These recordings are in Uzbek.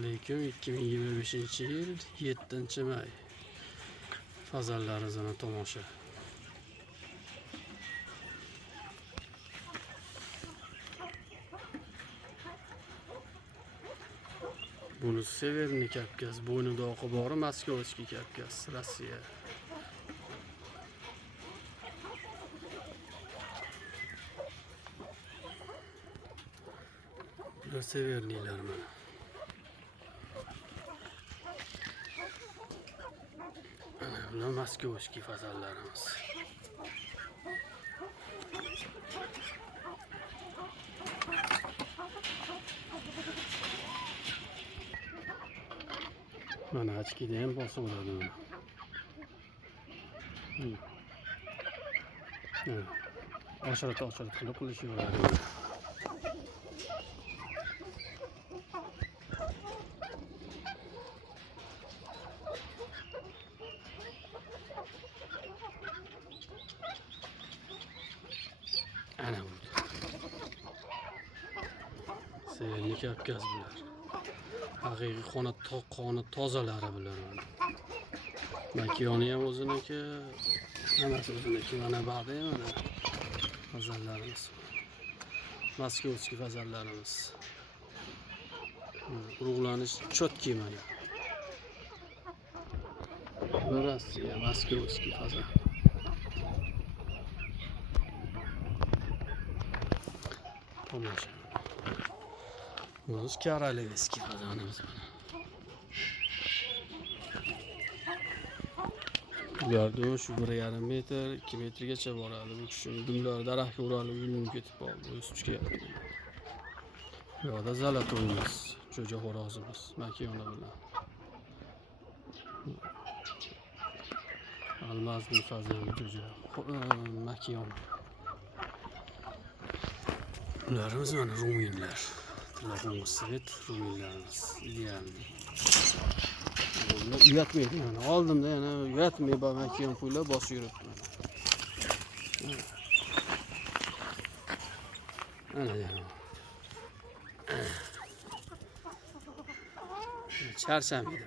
Aleyküm 2025-yil 7-may fazallaringizni tomosha. Bunu Severniy Kavkaz, bo'ynida oqi bori Moskovskiy Kavkaz, Rossiya. Bu Severniylar mana. Bular Moskovskiy fazallarimiz. Mana ochkida ham bosib oladi buni. Oshirib qilib qilishaveradi. Ana bu. Severniy Kavkaz bular. Haqiqiy qoni tozalari bular. Makiyoni ham o'ziniki, hammasi o'ziniki. Mana ba'da mana fazallarimiz. Moskovskiy fazallarimiz. Urug'lanish chotki mana. Bu Rossiya Moskovskiy fazal. Tomosha. Bu Korolevskiy fazalimiz mana. Ularda shu 1,5 metr, 2 metrgacha boradi. Bu kishini dumlari daraxtga urilib yulinib ketib qoldi. O'sibga. Bu yoqda zalatoyimiz, jo'ja xo'rozimiz, makiyoni bilan. Almazning fazali jo'ja, makiyon. Ularimiz mana ruminlar. Tilaqo'ng'iz Sovet ruminlarimiz. Idealniy. Uyatmaydi mana. Oldimda yana uyatmay makiyon qo'ylab bosib yuribdi mana. Ana yana. Charchamaydi.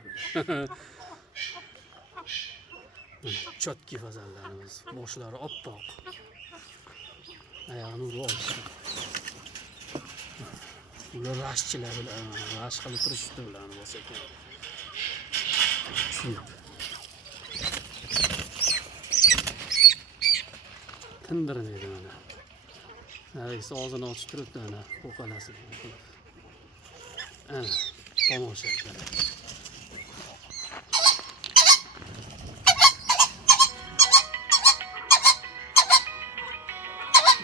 Chotki fazallarimiz. Boshlari oppoq. Oyog'ini urib olishdi. Ular rashchilar bilan rash qilib turishdi ularni bo'lsa kerak. Tindirmaydi mana. Narigisi og'zini ochib turibdi ana, qo'qalasi. Ana, tomosha qiladi.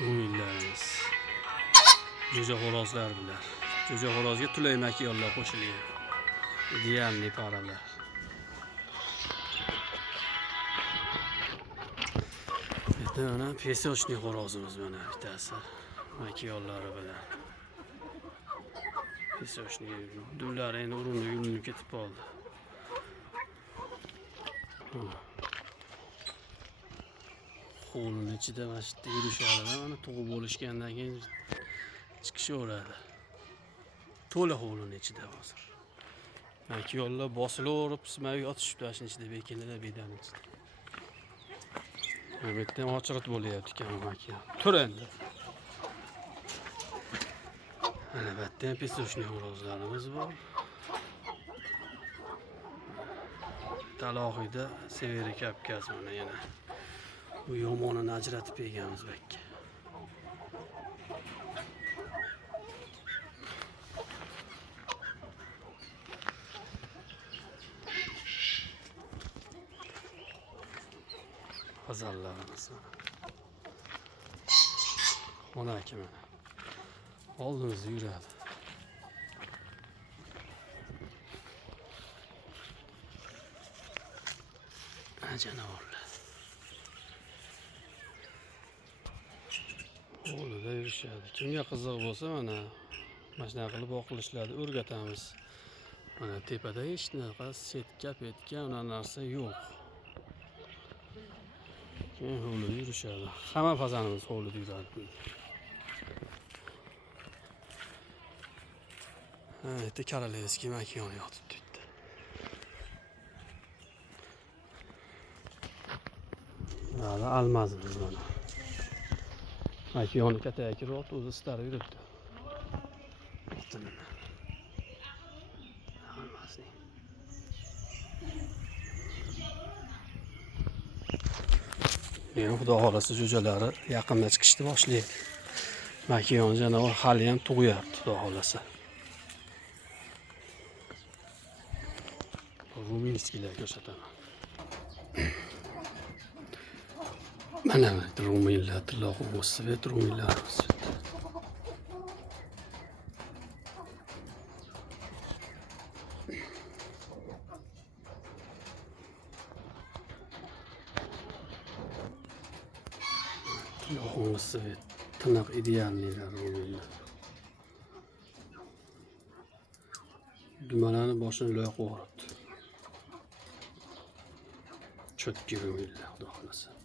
Ruminlarimiz. Jo'ja xo'rozlar bular. Jo'ja xo'rozga tulay makiyonlar qo'shilgan. Idealniy paralar. Mana pesochniy xo'rozimiz mana bittasi. Makiyonlari bilan. Pesochniy dumlari endi urinib yulinib ketib qoldi. Hovlining ichida mana shu yerda yurishadi, mana tug'ib bo'lishgandan keyin chiqishaveradi. To'la hovlining ichida hozir. Makiyonlar bosilaverib, pismay yotishibdi ana ichida bekinada bedaning ichida. Bu yerda ham ochiq bo'lyapti ekan makiyon. Tur endi. Ana bu yerda ham pesochniy xo'rozlarimiz bor. Talohida Severniy Kavkaz mana yana. Bu yomonini ajratib berganmiz bakka. Fazallarimiz mana. Xonaki mana. Oldimizda yuradi. Janovorlar. Hovlida yurishadi. Kimga qiziq bo'lsa mana shunaqa qilib boqilishlari o'rgatamiz. Mana tepada hech naqa setka, petka, unaqa narsa yo'q. Hovlida yurishadi. Hamma fazanimiz hovlida yuradi. Bitta Korolevskiy makiyoni yotibdi bitta. Mana almazimiz mana. Makiyoni kattaga kirib, o'zi istarib yuribdi. Xotinini. Almazning. Men xudo xolasa jo'jalari yaqinda chiqishni boshlaydi. Makiyon janovar hali ham tug'yapti, xudo xolasa. Ruminskilar ko'rsataman. Mana ruminlar, tilog'imiz, svet ruminlarimiz. Tilog'imiz, svet, tiniq idealnilar ruminlar. Dumalani boshini loy qo'yibdi. Cho'tki ruminlar, xudo xolasa.